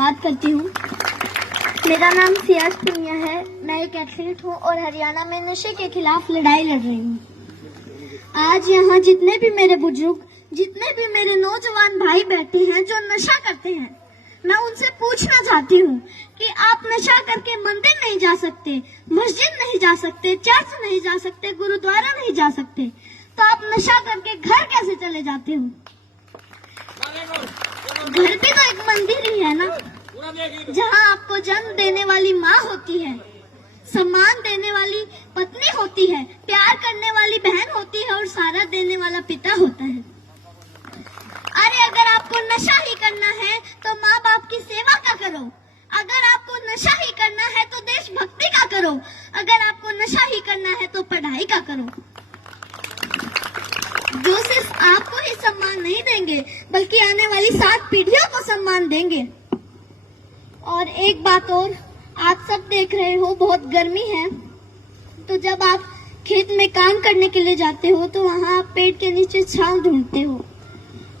धन्यवाद करती हूँ। मेरा नाम सियाज पुनिया है। मैं एक एथलीट हूँ और हरियाणा में नशे के खिलाफ लड़ाई लड़ रही हूँ। आज यहाँ जितने भी मेरे बुजुर्ग, जितने भी मेरे नौजवान भाई बैठे हैं जो नशा करते हैं, मैं उनसे पूछना चाहती हूँ कि आप नशा करके मंदिर नहीं जा सकते, मस्जिद नहीं जा सकते, चर्च नहीं जा सकते, गुरुद्वारा नहीं जा सकते, तो आप नशा करके घर कैसे चले जाते हो? घर भी तो एक मंदिर ही है ना, जहाँ आपको जन्म देने वाली माँ होती है, सम्मान देने वाली पत्नी होती है, प्यार करने वाली बहन होती है और सहारा देने वाला पिता होता है। अरे अगर आपको नशा ही करना है तो माँ बाप की सेवा का करो। अगर आपको नशा ही करना है तो देशभक्ति का करो। अगर आपको नशा ही करना है तो पढ़ाई का करो। जो सिर्फ आपको ही सम्मान नहीं देंगे बल्कि आने वाली 7 पीढ़ियों को सम्मान देंगे। और एक बात और, आप सब देख रहे हो बहुत गर्मी है, तो जब आप खेत में काम करने के लिए जाते हो तो वहाँ आप पेड़ के नीचे छांव ढूंढते हो,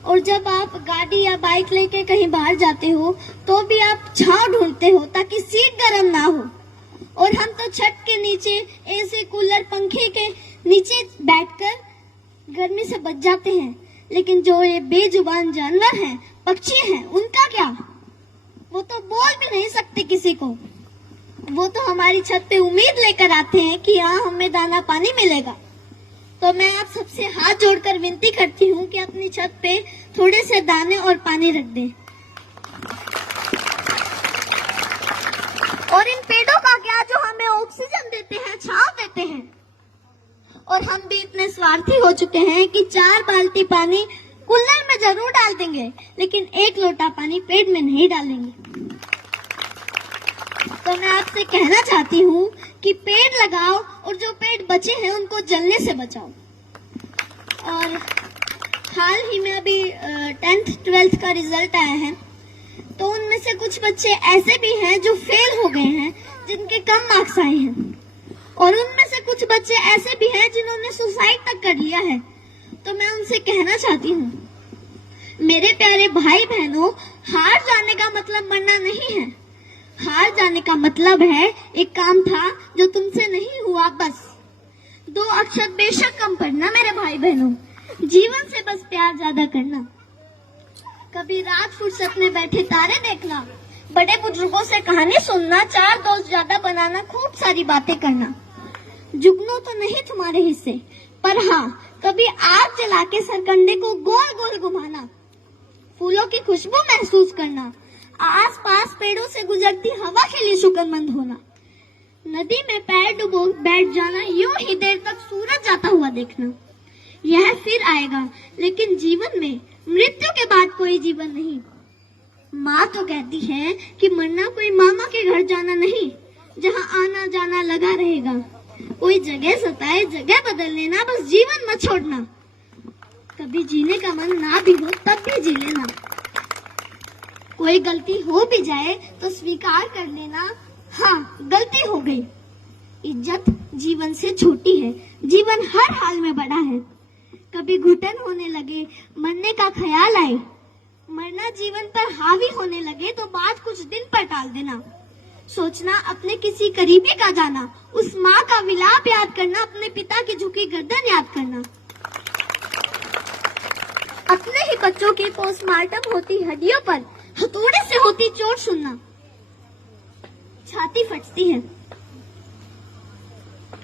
और जब आप गाड़ी या बाइक लेके कहीं बाहर जाते हो तो भी आप छांव ढूंढते हो ताकि सीट गर्म ना हो। और हम तो छत के नीचे एसी, कूलर, पंखे के नीचे बैठकर गर्मी से बच जाते हैं। लेकिन जो ये बेजुबान जानवर हैं, पक्षी हैं, उनका क्या? वो तो बोल भी नहीं सकते किसी को। वो तो हमारी छत पे उम्मीद लेकर आते हैं कि यहाँ हमें दाना पानी मिलेगा। तो मैं आप सबसे हाथ जोड़कर विनती करती हूँ कि अपनी छत पे थोड़े से दाने और पानी रख दें। और इन पेड़ों का क्या जो हमें ऑक्सीजन देते हैं, छांव देते हैं। और हम भी इतने स्वार्थी हो चुके हैं कि 4 बाल्टी पानी कूलर में जरूर डाल देंगे, लेकिन 1 लोटा पानी पेड़ में नहीं डालेंगे। तो मैं आपसे कहना चाहती हूँ कि पेड़ लगाओ और जो पेड़ बचे हैं उनको जलने से बचाओ। और हाल ही में अभी 10th 12th का रिजल्ट आया है, तो उनमें से कुछ बच्चे ऐसे भी हैं जो फेल हो गए हैं, जिनके कम मार्क्स आए हैं, और उनमें से कुछ बच्चे ऐसे भी हैं जिन्होंने सुसाइड तक कर लिया है। तो मैं उनसे कहना चाहती हूँ, मेरे प्यारे भाई बहनों, हार जाने का मतलब मरना नहीं है। हार जाने का मतलब है एक काम था जो तुमसे नहीं हुआ, बस 2 अक्षर बेशक कम पढ़ना। मेरे भाई बहनों, जीवन से बस प्यार ज्यादा करना। कभी रात फुर्सत में बैठे तारे देखना, बड़े बुजुर्गों से कहानी सुनना, 4 दोस्त ज्यादा बनाना, खूब सारी बातें करना। जुगनू तो नहीं तुम्हारे हिस्से, पर हाँ, कभी आग जला के सरकंडे को गोल गोल घुमाना, फूलों की खुशबू महसूस करना, आसपास पेड़ों से गुजरती हवा के लिए शुक्रमंद होना, नदी में पैर डुबो बैठ जाना, यूं ही देर तक सूरज जाता हुआ देखना। यह फिर आएगा, लेकिन जीवन में मृत्यु के बाद कोई जीवन नहीं। माँ तो कहती है कि मरना कोई मामा के घर जाना नहीं, जहाँ आना जाना लगा रहेगा। कोई जगह सताए, जगह बदल लेना, बस जीवन मत छोड़ना। कभी जीने का मन ना भी हो तब भी जी लेना। कोई गलती हो भी जाए तो स्वीकार कर लेना, हाँ गलती हो गई। इज्जत जीवन से छोटी है, जीवन हर हाल में बड़ा है। कभी घुटन होने लगे, मरने का ख्याल आए, मरना जीवन पर हावी होने लगे तो बात कुछ दिन पर टाल देना। सोचना अपने किसी करीबी का जाना, उस माँ का विलाप याद करना, अपने पिता की झुकी गर्दन याद करना। अपने ही बच्चों की पोस्टमार्टम होती हड्डियों पर हथौड़े से होती चोट सुनना, छाती फटती है।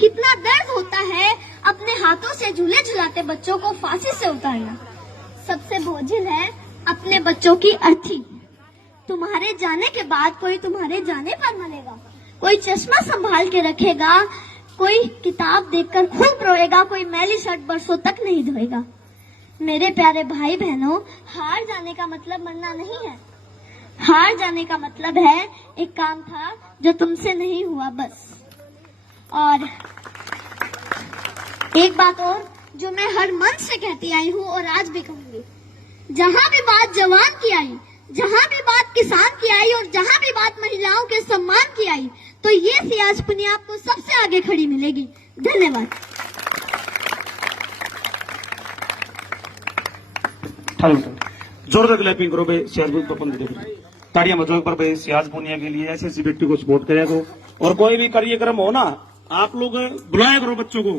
कितना दर्द होता है अपने हाथों से झूले झुलाते बच्चों को फांसी से उतारना। सबसे बोझिल है अपने बच्चों की अर्थी। तुम्हारे जाने के बाद कोई तुम्हारे जाने पर मरेगा, कोई चश्मा संभाल के रखेगा, कोई किताब देखकर खूब रोएगा, कोई मैली शर्ट बरसों तक नहीं धोएगा। मेरे प्यारे भाई बहनों, हार जाने का मतलब मरना नहीं है। हार जाने का मतलब है एक काम था जो तुमसे नहीं हुआ, बस। और एक बात और जो मैं हर मन से कहती आई हूँ और आज भी कहूंगी, जहाँ भी बात जवान की आई, जहाँ भी बात किसान की आई और जहाँ भी बात महिलाओं के सम्मान की आई, तो ये सियाज पुनिया आपको सबसे आगे खड़ी मिलेगी। धन्यवाद। जोरदार क्लैपिंग करो भाई, सियाज पुनिया। ताड़ियां बजाओ पर भाई सियाज पुनिया के लिए ऐसे व्यक्ति को सपोर्ट करे। तो और कोई भी कार्यक्रम हो ना, आप लोग बुलाया करो बच्चों को।